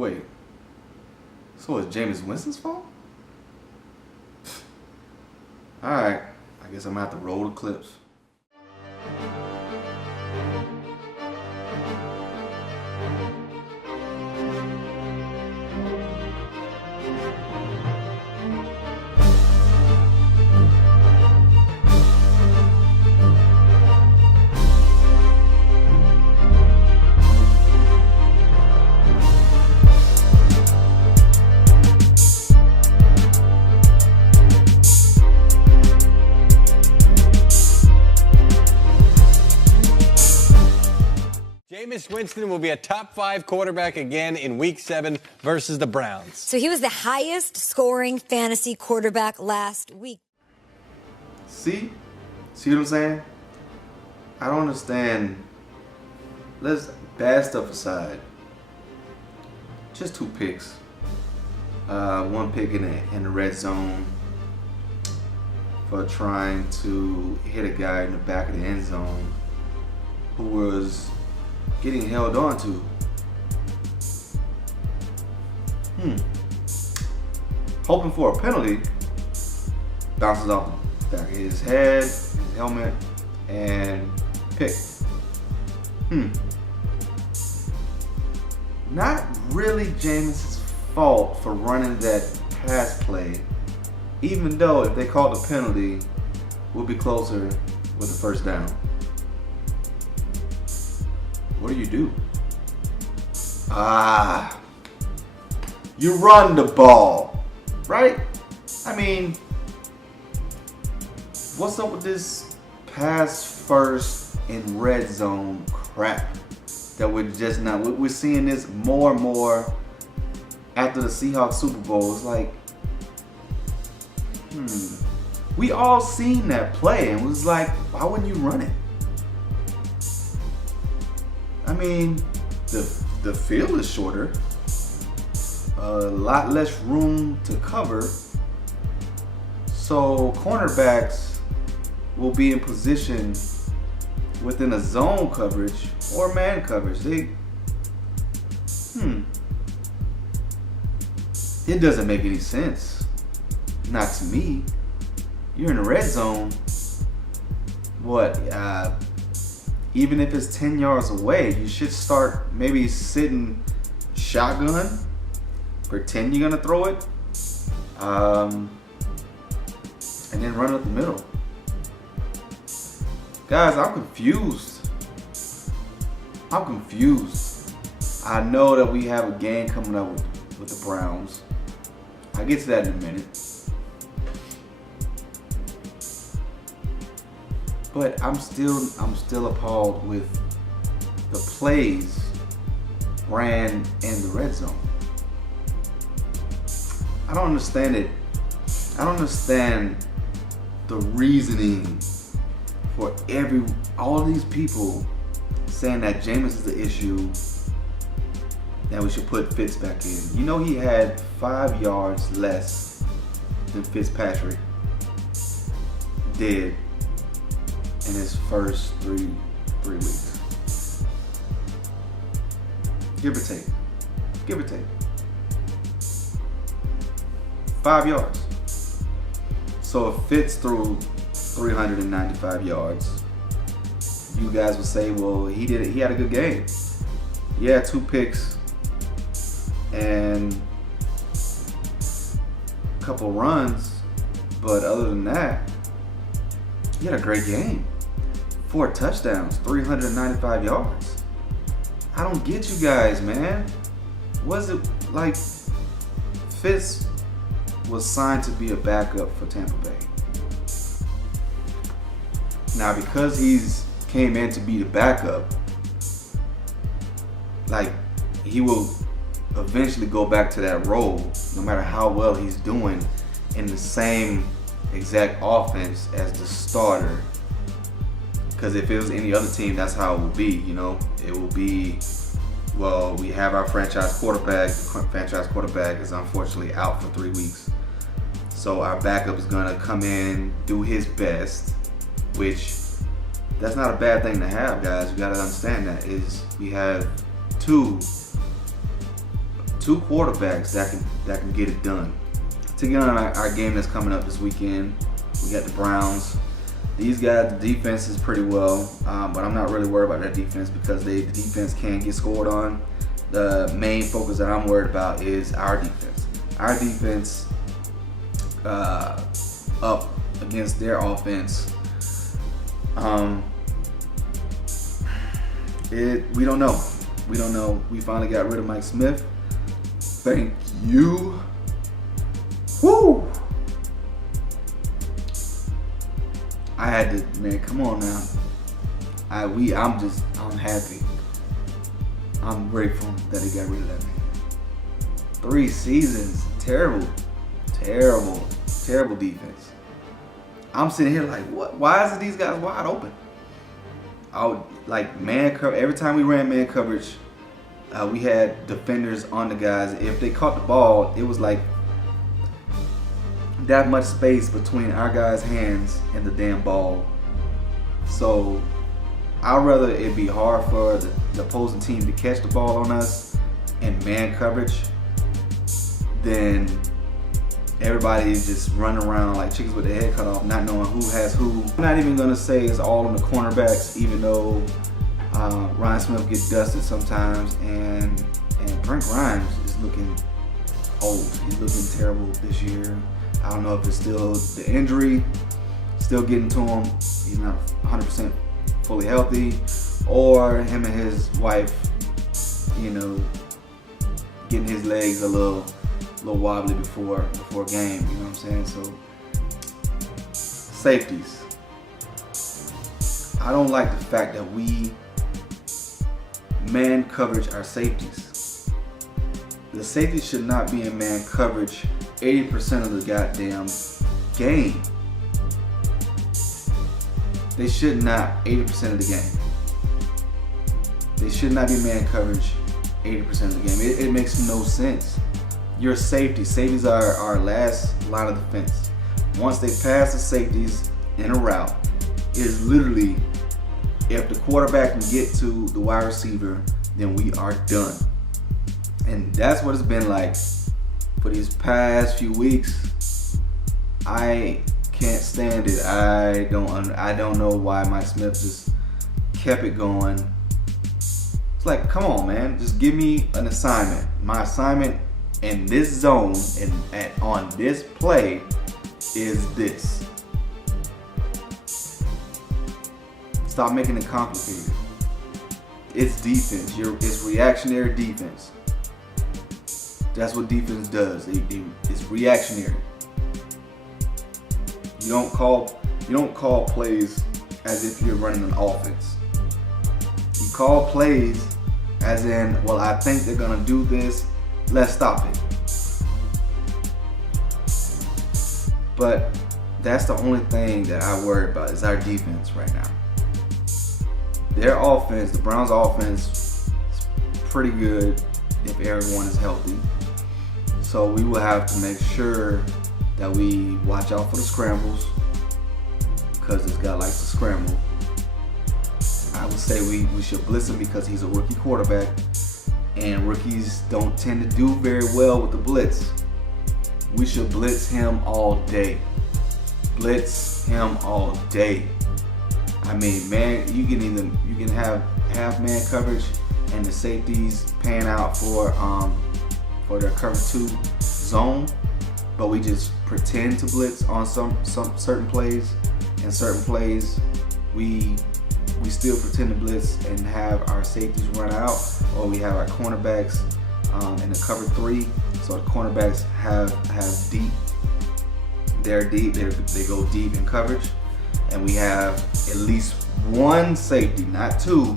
Wait, so it's Jameis Winston's fault? Alright, I guess I'm gonna have to roll the clips. Jameis Winston will be a top 5 quarterback again in Week 7 versus the Browns. So he was the highest scoring fantasy quarterback last week. See what I'm saying? I don't understand. Let's bad stuff aside. Just 2 picks. 1 pick in the red zone for trying to hit a guy in the back of the end zone who was getting held on to. Hoping for a penalty. Bounces off the back of his head, his helmet, and pick. Not really Jameis' fault for running that pass play, even though if they called the penalty, we'll be closer with the first down. What do? You run the ball, right? I mean, what's up with this pass first in red zone crap that we're just not? We're seeing this more and more after the Seahawks Super Bowl. It's like, we all seen that play and was like, why wouldn't you run it? I mean, the field is shorter, a lot less room to cover, so cornerbacks will be in position within a zone coverage or man coverage. It doesn't make any sense. Not to me. You're in a red zone. Even if it's 10 yards away, you should start maybe sitting shotgun, pretend you're gonna throw it, and then run up the middle. Guys, I'm confused. I know that we have a game coming up with the Browns. I'll get to that in a minute. But I'm still appalled with the plays ran in the red zone. I don't understand it. I don't understand the reasoning for all these people saying that Jameis is the issue, that we should put Fitz back in. You know, he had 5 yards less than Fitzpatrick did in his first three weeks. Give or take. 5 yards. So if Fitz threw 395 yards, you guys would say, well, he had a good game. Yeah, 2 picks and a couple runs, but other than that, he had a great game. 4 touchdowns, 395 yards. I don't get you guys, man. Was it like Fitz was signed to be a backup for Tampa Bay? Now, because he's came in to be the backup, like, he will eventually go back to that role, no matter how well he's doing in the same exact offense as the starter. Because if it was any other team, that's how it would be, you know? It will be, well, we have our franchise quarterback. The franchise quarterback is unfortunately out for 3 weeks. So our backup is going to come in, do his best, which that's not a bad thing to have, guys. You got to understand that. We have 2 two quarterbacks that can get it done. To get on our game that's coming up this weekend, we got the Browns. These guys, the defense is pretty well, but I'm not really worried about that defense because the defense can get scored on. The main focus that I'm worried about is our defense. Our defense up against their offense. We don't know. We don't know. We finally got rid of Mike Smith. Thank you. Woo! I had to, man, come on now. I'm happy. I'm grateful that he got rid of that man. 3 seasons, terrible defense. I'm sitting here like, what? Why is it these guys wide open? I would like man cover. Every time we ran man coverage, we had defenders on the guys. If they caught the ball, it was like that much space between our guys' hands and the damn ball. So I'd rather it be hard for the opposing team to catch the ball on us in man coverage than everybody just running around like chickens with their head cut off, not knowing who has who. I'm not even gonna say it's all on the cornerbacks, even though Ryan Smith gets dusted sometimes, and Brent Grimes is looking old. He's looking terrible this year. I don't know if it's still the injury still getting to him. He's not 100% fully healthy, or him and his wife, getting his legs a little wobbly before game. You know what I'm saying? So safeties. I don't like the fact that we man coverage our safeties. The safeties should not be in man coverage 80% of the goddamn game. They should not 80% of the game. They should not be man coverage 80% of the game. It makes no sense. Your safeties are our last line of defense. Once they pass the safeties in a route, it is literally, if the quarterback can get to the wide receiver, then we are done. And that's what it's been like for these past few weeks. I can't stand it. I don't know why Mike Smith just kept it going. It's like, come on, man, just give me an assignment. My assignment in this zone and on this play is this. Stop making it complicated. It's defense. It's reactionary defense. That's what defense does. It's reactionary. You don't call plays as if you're running an offense. You call plays as in, well, I think they're gonna do this. Let's stop it. But that's the only thing that I worry about is our defense right now. Their offense, the Browns' offense, is pretty good if everyone is healthy. So we will have to make sure that we watch out for the scrambles, because this guy likes to scramble. I would say we should blitz him because he's a rookie quarterback, and rookies don't tend to do very well with the blitz. We should blitz him all day. Blitz him all day. I mean, man, you can have half man coverage and the safeties pan out for their cover 2 zone, but we just pretend to blitz on some certain plays, and certain plays we still pretend to blitz and have our safeties run out, or we have our cornerbacks in the cover 3. So the cornerbacks have deep. They're deep. They go deep in coverage, and we have at least one safety, not 2,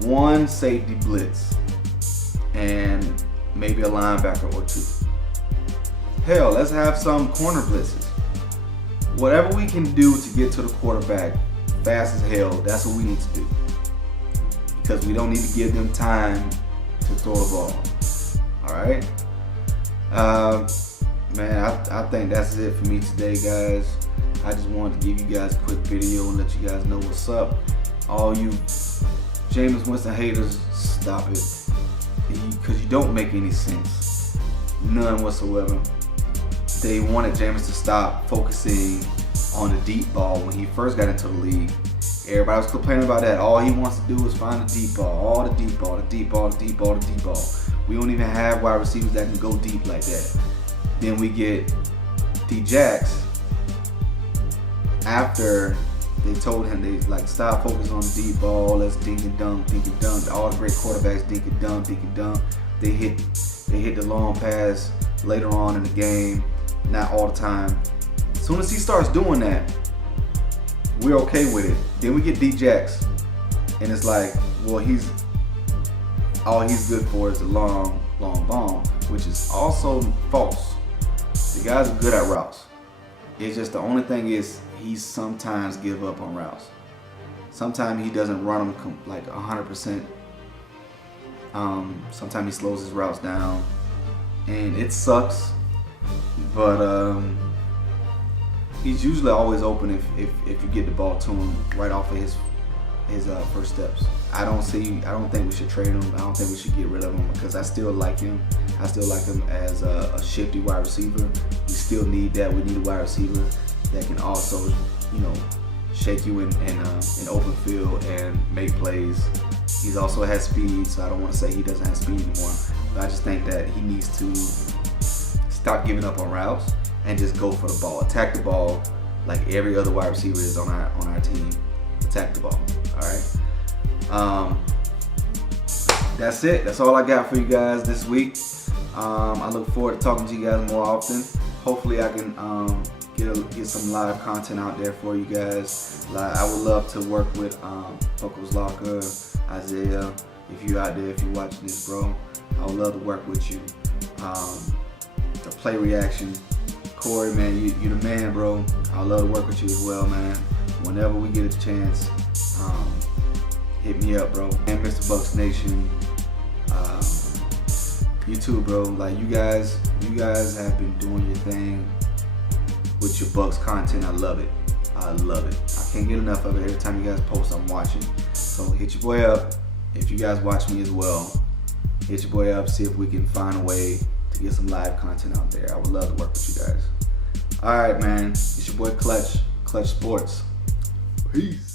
one safety blitz, and maybe a linebacker or 2. Hell, let's have some corner blitzes. Whatever we can do to get to the quarterback fast as hell, that's what we need to do. Because we don't need to give them time to throw the ball. Alright? Man, I think that's it for me today, guys. I just wanted to give you guys a quick video and let you guys know what's up. All you Jameis Winston haters, stop it. because you don't make any sense, none whatsoever. They wanted Jameis to stop focusing on the deep ball when he first got into the league. Everybody was complaining about that. All he wants to do is find the deep ball, all the deep ball, the deep ball, the deep ball, the deep ball. We don't even have wide receivers that can go deep like that. Then we get D-Jax after they told him they like stop focus on the deep ball, let's dink and dunk. All the great quarterbacks dink and dunk. They hit the long pass later on in the game, not all the time. As soon as he starts doing that, we're okay with it. Then we get D-Jax, and it's like, well, all he's good for is the long bomb, which is also false. The guys are good at routes. It's just the only thing is he sometimes give up on routes. Sometimes he doesn't run them like 100%. Sometimes he slows his routes down, and it sucks. But he's usually always open if you get the ball to him right off of his first steps. I don't think we should trade him. I don't think we should get rid of him because I still like him. I still like him as a shifty wide receiver. We still need that. We need a wide receiver that can also, shake you in open field and make plays. He's also has speed, so I don't want to say he doesn't have speed anymore. But I just think that he needs to stop giving up on routes and just go for the ball. Attack the ball like every other wide receiver is on our team. Attack the ball. All right. That's it. That's all I got for you guys this week. I look forward to talking to you guys more often. Hopefully I can get some live content out there for you guys. I would love to work with Buckles Locker, Isaiah. If you're out there, if you're watching this, bro, I would love to work with you. The play reaction, Corey, man, you the man, bro. I would love to work with you as well, man. Whenever we get a chance, hit me up, bro. And Mr. Bucks Nation, you too, bro. Like you guys have been doing your thing with your Bucks content. I love it. I can't get enough of it. Every time you guys post, I'm watching. So hit your boy up. If you guys watch me as well, hit your boy up. See if we can find a way to get some live content out there. I would love to work with you guys. All right, man. It's your boy Clutch Sports. Peace.